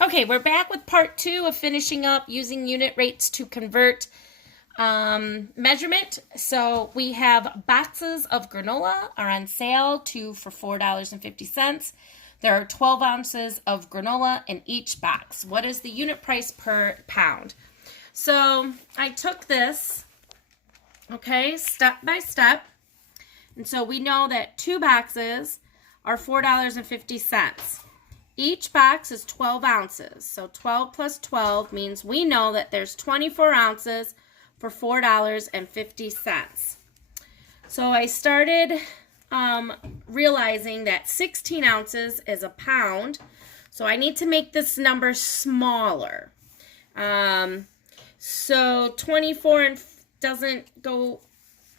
Okay, we're back with part 2 of finishing up using unit rates to convert measurement. So we have boxes of granola are on sale for $4.50. There are 12 ounces of granola in each box. What is the unit price per pound? So I took this, okay, step by step. And so we know that 2 boxes are $4.50. Each box is 12 ounces. So 12 plus 12 means we know that there's 24 ounces for $4.50. So I started realizing that 16 ounces is a pound. So I need to make this number smaller. So 24 doesn't go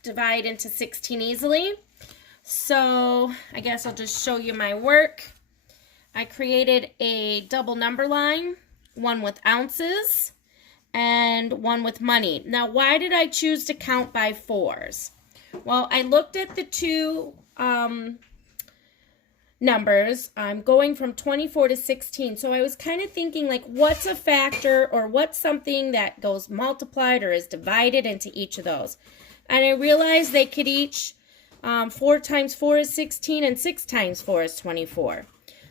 divide into 16 easily. So I guess I'll just show you my work. I created a double number line, one with ounces and one with money. Now, why did I choose to count by fours? Well, I looked at the two numbers. I'm going from 24 to 16. So I was kind of thinking, like, what's a factor or what's something that goes multiplied or is divided into each of those? And I realized they could each, 4 times 4 is 16 and 6 times 4 is 24.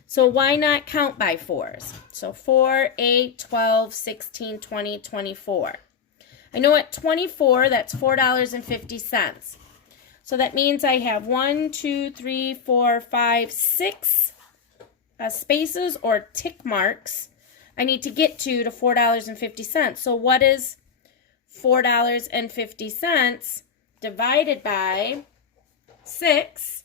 So why not count by fours? So 4, 8, 12, 16, 20, 24. I know at 24, that's $4.50. So that means I have 1, 2, 3, 4, 5, 6 spaces or tick marks I need to get to $4.50. So what is $4.50 divided by 6?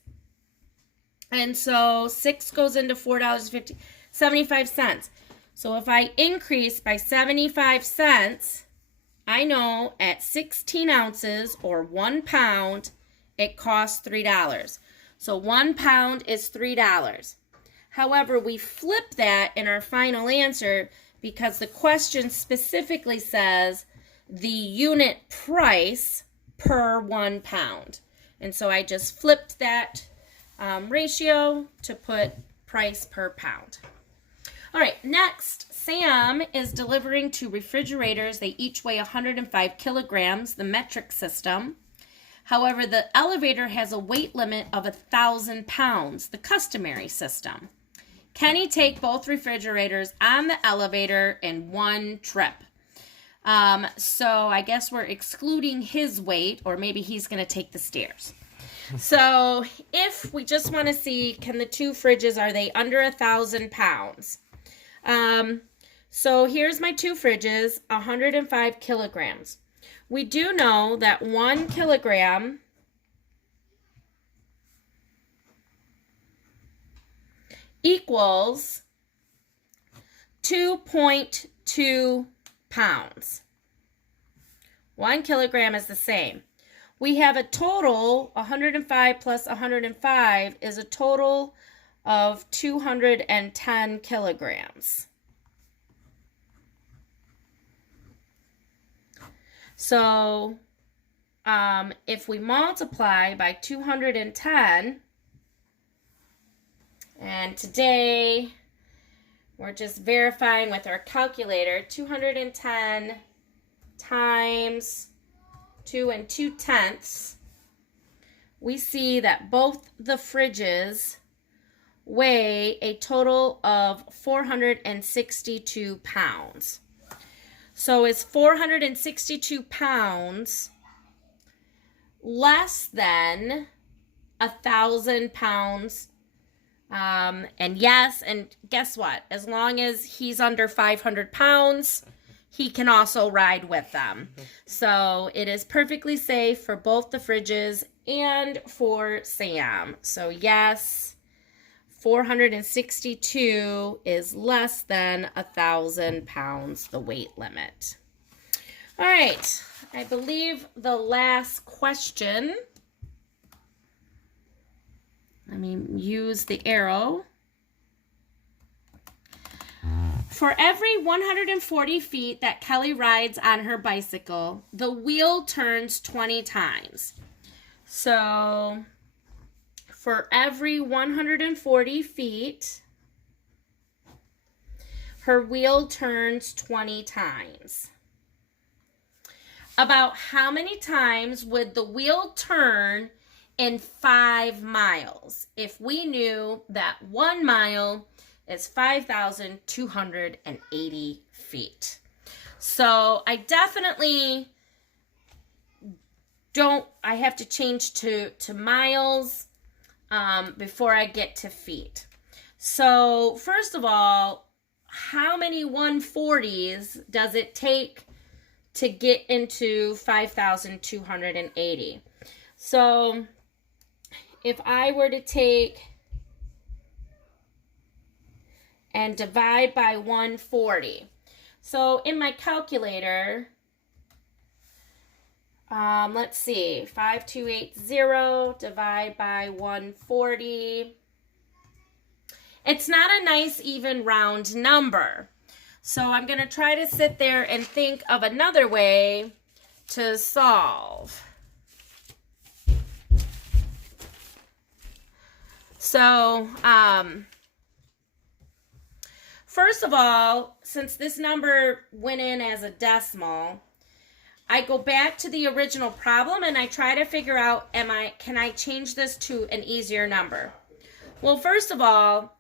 And so 6 goes into $4.50, 75 cents. So if I increase by 75 cents, I know at 16 ounces or 1 pound, it costs $3. So 1 pound is $3. However, we flip that in our final answer because the question specifically says the unit price per 1 pound. And so I just flipped that ratio to put price per pound. All right, next, Sam is delivering 2 refrigerators. They each weigh 105 kilograms, the metric system. However, the elevator has a weight limit of 1,000 pounds, the customary system. Can he take both refrigerators on the elevator in one trip? So I guess we're excluding his weight, or maybe he's going to take the stairs. So if we just want to see, can the 2 fridges, are they under 1,000 pounds? So here's my 2 fridges, 105 kilograms. We do know that 1 kilogram equals 2.2 pounds. 1 kilogram is the same. We have a total, 105 plus 105 is a total of 210 kilograms. So if we multiply by 210, and today we're just verifying with our calculator, 210 times 2 2/10, we see that both the fridges weigh a total of 462 pounds. So is 462 pounds less than 1,000 pounds? And yes, and guess what? As long as he's under 500 pounds, he can also ride with them. So it is perfectly safe for both the fridges and for Sam. So yes, 462 is less than 1,000 pounds, the weight limit. All right, I believe the last question. Let me use the arrow. For every 140 feet that Kelly rides on her bicycle, the wheel turns 20 times. So for every 140 feet, her wheel turns 20 times. About how many times would the wheel turn in 5 miles if we knew that 1 mile is 5,280 feet? So I definitely I have to change to miles before I get to feet. So first of all, how many 140s does it take to get into 5,280? So if I were to take and divide by 140. So in my calculator, let's see, 5280 divide by 140. It's not a nice even round number. So I'm going to try to sit there and think of another way to solve. So, first of all, since this number went in as a decimal, I go back to the original problem and I try to figure out, can I change this to an easier number? Well, first of all,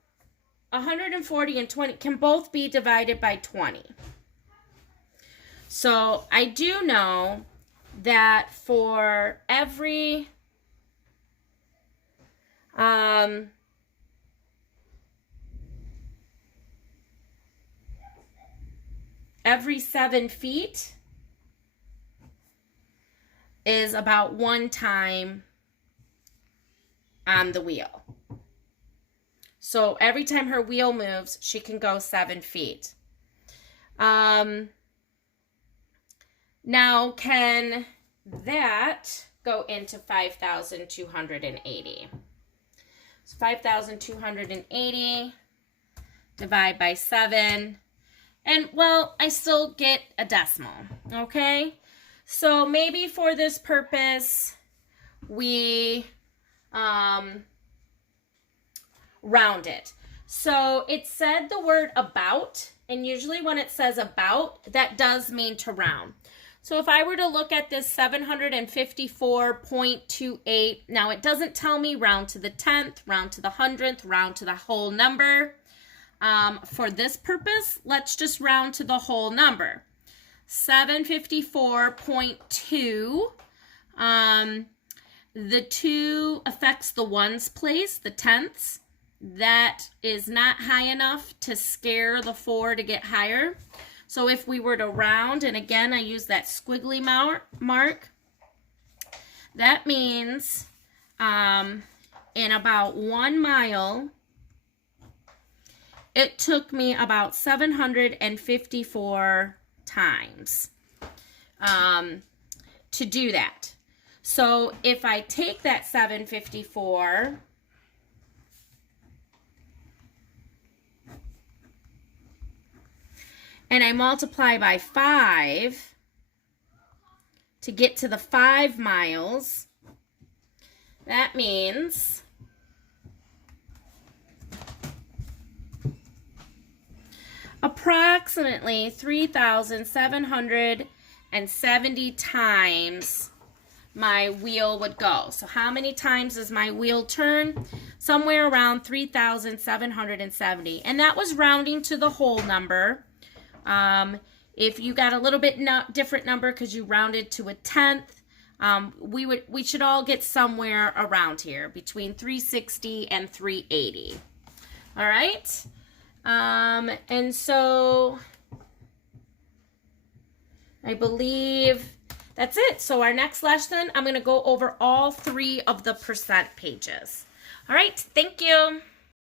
140 and 20 can both be divided by 20. So I do know that for every 7 feet is about 1 time on the wheel. So every time her wheel moves, she can go 7 feet. Now, can that go into 5,280? So 5,280 divide by 7. And, well, I still get a decimal, okay? So maybe for this purpose, we round it. So it said the word about, and usually when it says about, that does mean to round. So if I were to look at this 754.28, now it doesn't tell me round to the 10th, round to the 100th, round to the whole number. For this purpose, let's just round to the whole number. 754.2. The 2 affects the ones place, the tenths. That is not high enough to scare the 4 to get higher. So if we were to round, and again, I use that squiggly mark, that means in about 1 mile, it took me about 754 times to do that. So if I take that 754 and I multiply by 5 to get to the 5 miles, that means approximately 3,770 times my wheel would go. So how many times does my wheel turn? Somewhere around 3,770. And that was rounding to the whole number. If you got a little bit different number because you rounded to a 10th, we should all get somewhere around here between 360 and 380. All right. And so I believe that's it. So our next lesson, I'm going to go over all 3 of the percent pages. All right. Thank you.